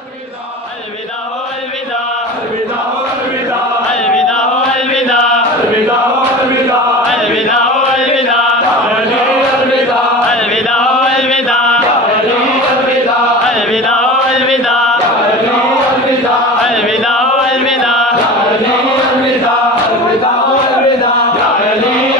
अलविदा हो अलविदा, अलविदा हो अलविदा, अलविदा हो अलविदा, अलविदा हो अलविदा, अलविदा हो अलविदा, अलविदा, अलविदा हो अलविदा, अलविदा, अलविदा हो अलविदा, अलविदा, अलविदा हो अलविदा, अलविदा, अलविदा हो अलविदा,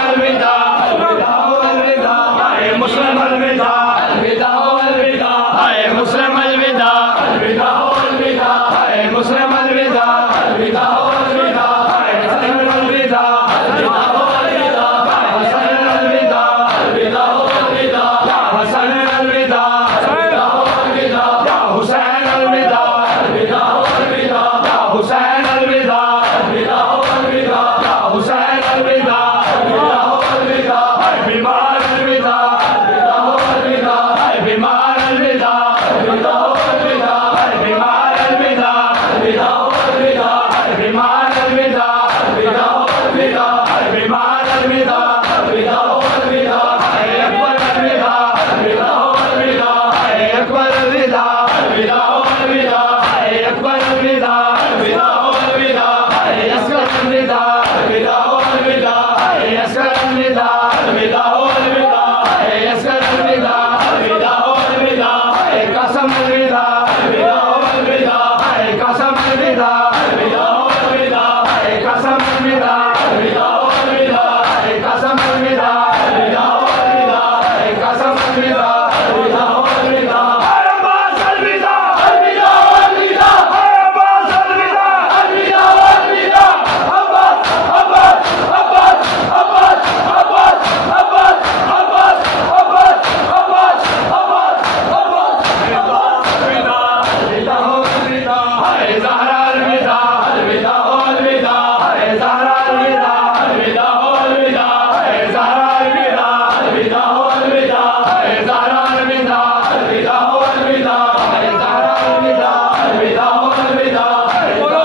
अलविदा, अलविदा हो अलविदा, हाय मुस्लिम अलविदा, अलविदा हो अलविदा, हाय मुस्लिम अलविदा, अलविदा हो अलविदा, हाय मुस्लिम अलविदा, अलविदा हो अलविदा, हाय हसन अलविदा, अलविदा हो अलविदा, हाय हसन अलविदा, अलविदा हो अलविदा, या हसन अलविदा, अलविदा हो अलविदा, या हुसैन अलविदा, अलविदा हो अलविदा, या हुसैन अलविदा, अलविदा हो अलविदा, या हुसैन अलविदा, अलविदा हो अलविदा, हाय बीमार अलविदा, अलविदा हो अलविदा, हाय बीमार अलविदा, अलविदा हो अलविदा, हाय बीमार अलविदा, अलविदा हो अलविदा, हाय बीमार अलविदा, अलविदा हो अलविदा, हाय बीमार अलविदा, अलविदा हो अलविदा, हाय अकबर अलविदा, अलविदा हो अलविदा, हाय अकबर अलविदा, अलविदा हो अलविदा, हाय अकबर अलविदा, अलविदा हो अलविदा, हाय असगर अलविदा, अलविदा हो अलविदा, हाय असगर अलविदा, अलविदा हो अलविदा, हाय असगर अलविदा, अलविदा हो अलविदा, हाय कसम अलविदा, अलविदा हो अलविदा, हाय कसम अलविदा, अलविदा हो अलविदा, हाय कसम अलविदा, अलविदा हो अलविदा, हाय कसम अलविदा, अलविदा हो अलविदा, हाय कसम अलविदा, अलविदा हो अलविदा, हाय अब्बास अलविदा, अलविदा हो अलविदा, हाय अब्बास अलविदा, अलविदा हो अलविदा, अब्बास अब्बास अब्बास अब्बास अब्बास अब्बास अब्बास अब्बास अब्बास अब्बास अब्बास अलविदा, अलविदा हो अलविदा, हाय ज़हरा अलविदा, अलविदा हो अलविदा, हाय ज़हरा अलविदा, अलविदा हो अलविदा, हाय ज़हरा अलविदा, अलविदा हो अलविदा, हाय ज़हरा अलविदा, अलविदा हो अलविदा, हाय ज़हरा अलविदा, अलविदा हो अलविदा, हाय ज़हरा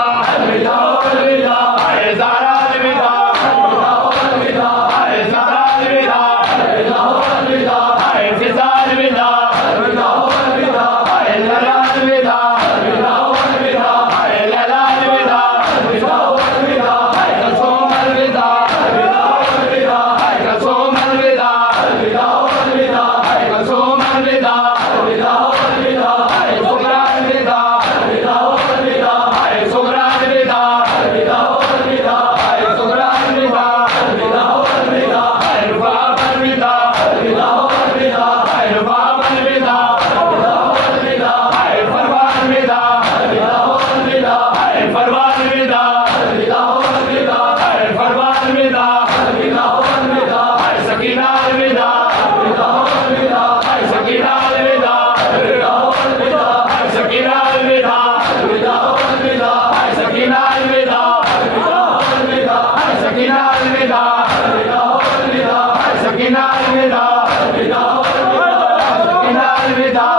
अलविदा, अलविदा हो अलविदा, हाय ज़हरा अलविदा, अलविदा हो अलविदा, हाय ज़हरा अलविदा, अलविदा हो अलविदा, हाय फ़िज़ा अलविदा, अलविदा हो अलविदा, हाय लैला अलविदा, अलविदा हो अलविदा, हाय लैला अलविदा, अलविदा हो अलविदा, हाय कलसूम अलविदा, अलविदा हो अलविदा, हाय कलसूम अलविदा, अलविदा हो अलविदा, हाय कलसूम अलविदा, अलविदा हो अलविदा, हाय ज़ुहरा अलविदा, अलविदा हो अलविदा, हाय ज़ुहरा अलविदा, अलविदा हो अलविदा, हाय ज़ुहरा अलविदा, अलविदा हो अलविदा, हाय रुबाब अलविदा, अलविदा हो अलविदा, हाय रुबाब अलविदा, अलविदा हो अलविदा, हाय फरवा अलविदा, अलविदा हो अलविदा, हाय फरवा अलविदा, अलविदा हो अलविदा, हाय फरवा अलविदा, अलविदा हो अलविदा, हाय सकीना अलविदा, अलविदा हो अलविदा, हाय सकीना अलविदा, अलविदा हो अलविदा, हाय सकीना अलविदा, अलविदा हो अलविदा, हाय सकीना अलविदा, अलविदा हो अलविदा, हाय सकीना अलविदा, अलविदा हो अलविदा, हाय सकीना अलविदा, अलविदा हो अलविदा, हाय सकीना अलविदा,